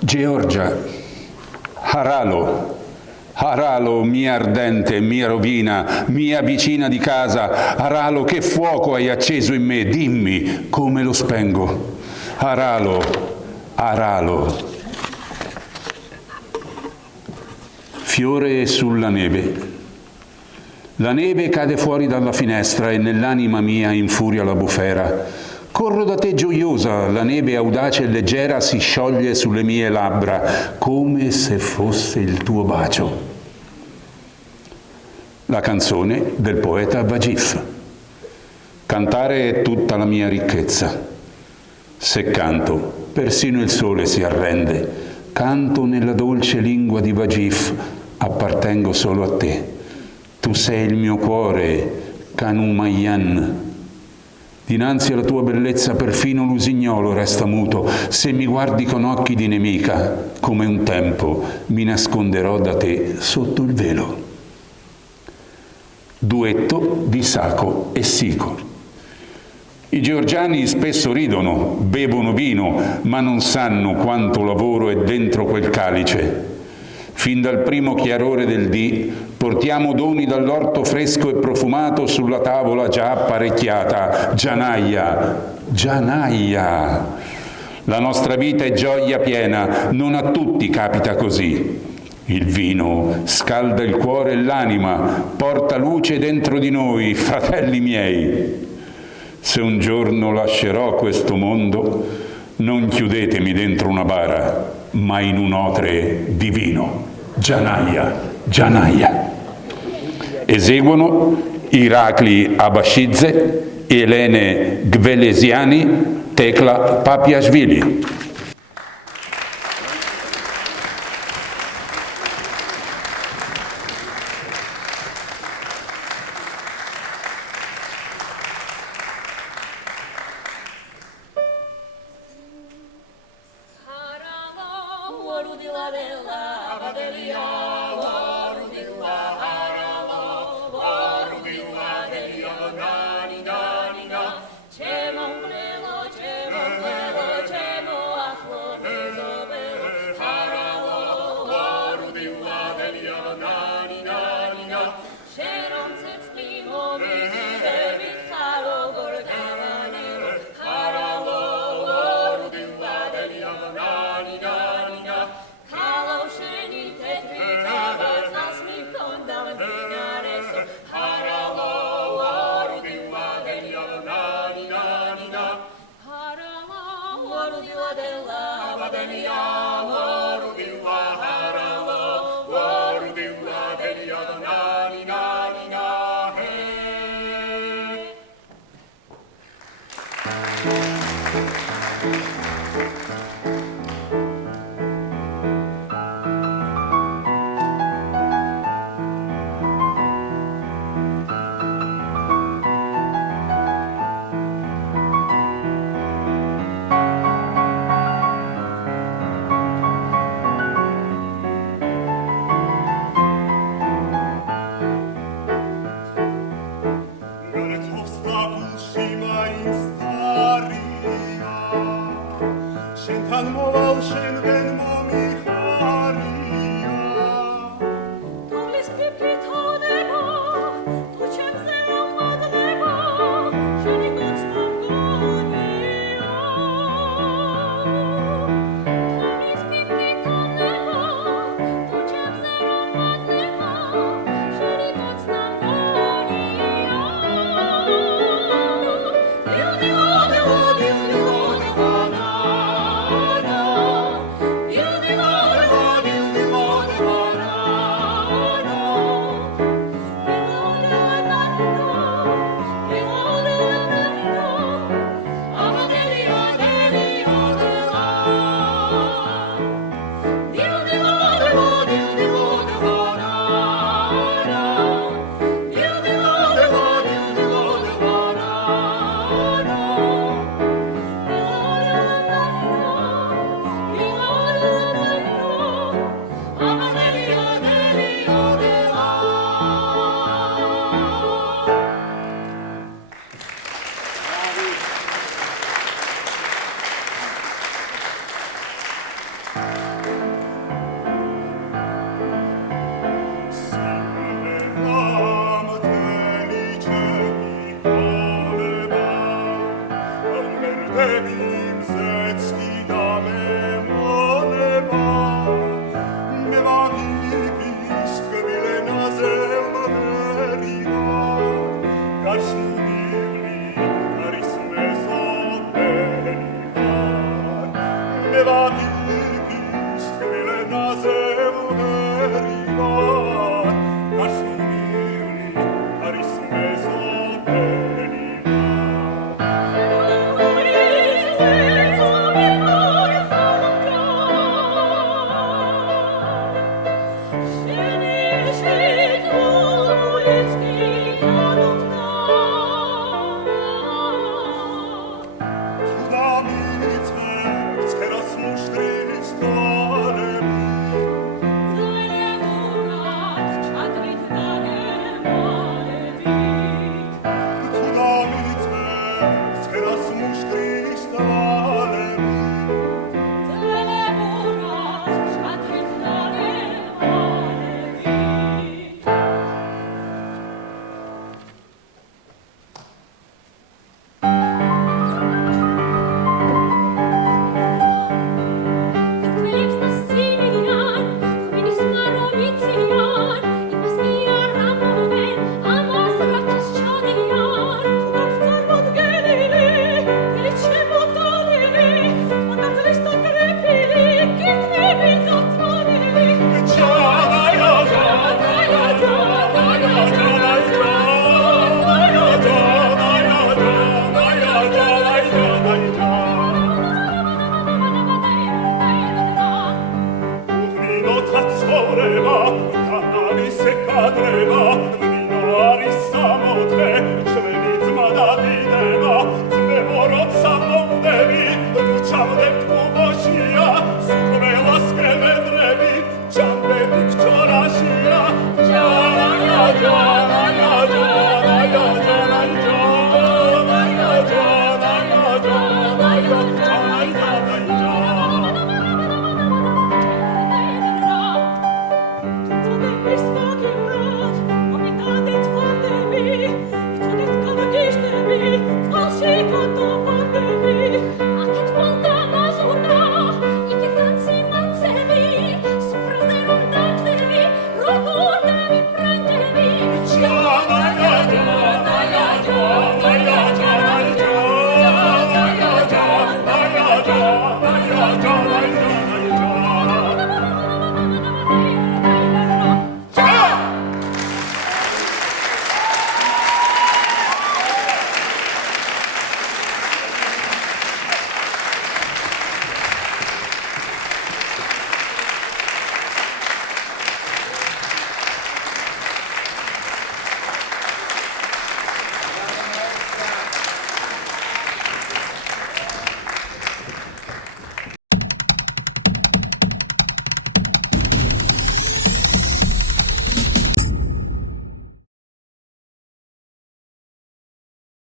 Georgia, Haralo, mia ardente, mia rovina, mia vicina di casa, Haralo, che fuoco hai acceso in me, dimmi come lo spengo. Haralo. Fiore sulla neve. La neve cade fuori dalla finestra e nell'anima mia infuria la bufera. Corro da te gioiosa, la neve audace e leggera si scioglie sulle mie labbra, come se fosse il tuo bacio. La canzone del poeta Vagif. Cantare è tutta la mia ricchezza. Se canto, persino il sole si arrende. Canto nella dolce lingua di Vagif, appartengo solo a te. Tu sei il mio cuore, Kanumayan. Dinanzi alla tua bellezza perfino l'usignolo resta muto. Se mi guardi con occhi di nemica, come un tempo, mi nasconderò da te sotto il velo. Duetto di Sacco e Sico. I georgiani spesso ridono, bevono vino, ma non sanno quanto lavoro è dentro quel calice. Fin dal primo chiarore del dì portiamo doni dall'orto fresco e profumato sulla tavola già apparecchiata. Gianaia. La nostra vita è gioia piena, non a tutti capita così. Il vino scalda il cuore e l'anima, porta luce dentro di noi, fratelli miei. Se un giorno lascerò questo mondo, non chiudetemi dentro una bara, ma in un otre di vino. Gianaia. Eseguono Irakli Abashidze, Elene Gvelesiani, Tekla Papiashvili. You Levati